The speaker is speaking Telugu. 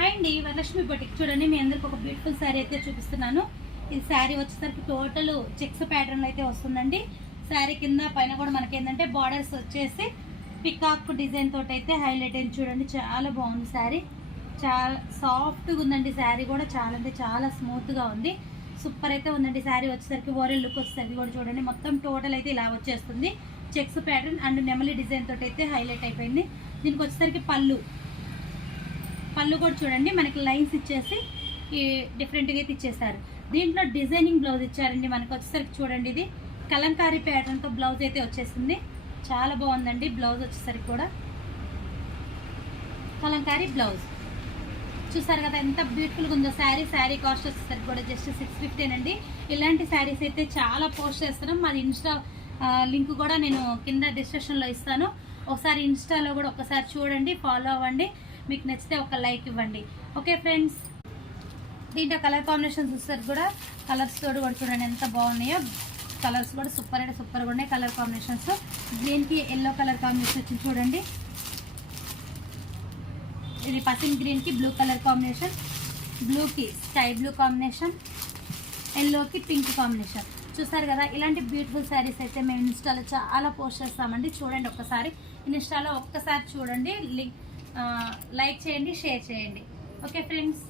హాయ్ అండి, వరలక్ష్మి బొటిక్ చూడండి. మీ అందరికి ఒక బ్యూటిఫుల్ శారీ అయితే చూపిస్తున్నాను. ఇది శారీ వచ్చేసరికి టోటల్ చెక్స్ ప్యాటర్న్ అయితే వస్తుందండి. శారీ కింద పైన కూడా మనకి ఏంటంటే బార్డర్స్ వచ్చేసి పికాక్ డిజైన్ తోటి అయితే హైలైట్ అయింది. చూడండి చాలా బాగుంది శారీ, చాలా సాఫ్ట్గా ఉందండి. శారీ కూడా చాలా అంటే చాలా స్మూత్గా ఉంది. సూపర్ అయితే ఉందండి. శారీ వచ్చేసరికి ఓరెల్ లుక్ వచ్చేసరికి కూడా చూడండి మొత్తం టోటల్ అయితే ఇలా వచ్చేస్తుంది. చెక్స్ ప్యాటర్న్ అండ్ నెమలి డిజైన్ తోటి అయితే హైలైట్ అయిపోయింది. దీనికి వచ్చేసరికి పళ్ళు కూడా చూడండి మనకి లైన్స్ ఇచ్చేసి డిఫరెంట్గా అయితే ఇచ్చేసారు. దీంట్లో డిజైనింగ్ బ్లౌజ్ ఇచ్చారండి. మనకు వచ్చేసరికి చూడండి ఇది కలంకారీ ప్యాటర్న్తో బ్లౌజ్ అయితే వచ్చేసింది. చాలా బాగుందండి. బ్లౌజ్ వచ్చేసరికి కూడా కలంకారీ బ్లౌజ్ చూసారు కదా ఎంత బ్యూటిఫుల్గా ఉందో. శారీ కాస్ట్ వచ్చేసరికి కూడా జస్ట్ 650 అండి. ఇలాంటి శారీస్ అయితే చాలా పోస్ట్ చేస్తున్నాం. మాది ఇన్స్టా లింక్ కూడా నేను కింద డిస్క్రిప్షన్లో ఇస్తాను. ఒకసారి ఇన్స్టాలో కూడా ఒకసారి చూడండి, ఫాలో అవ్వండి. మీకు నచ్చితే ఒక లైక్ ఇవ్వండి. ఓకే ఫ్రెండ్స్, దీంట్లో కలర్ కాంబినేషన్స్ చూస్తారు కూడా కలర్స్ తోడు కూడా చూడండి ఎంత బాగున్నాయో. కలర్స్ కూడా సూపర్ అంటే సూపర్గా ఉన్నాయి కలర్ కాంబినేషన్స్. దీనికి ఎల్లో కలర్ కాంబినేషన్ వచ్చింది చూడండి. ఇది పసిన్ గ్రీన్కి బ్లూ కలర్ కాంబినేషన్, బ్లూకి స్కై బ్లూ కాంబినేషన్, ఎల్లోకి పింక్ కాంబినేషన్. చూసారు కదా ఇలాంటి బ్యూటిఫుల్ శారీస్ అయితే మేము ఇన్స్టాలో చాలా పోస్ట్ చేస్తామండి. చూడండి ఒక్కసారి ఇన్స్టాలో ఒక్కసారి చూడండి, లైక్ చేయండి, షేర్ చేయండి. Okay friends.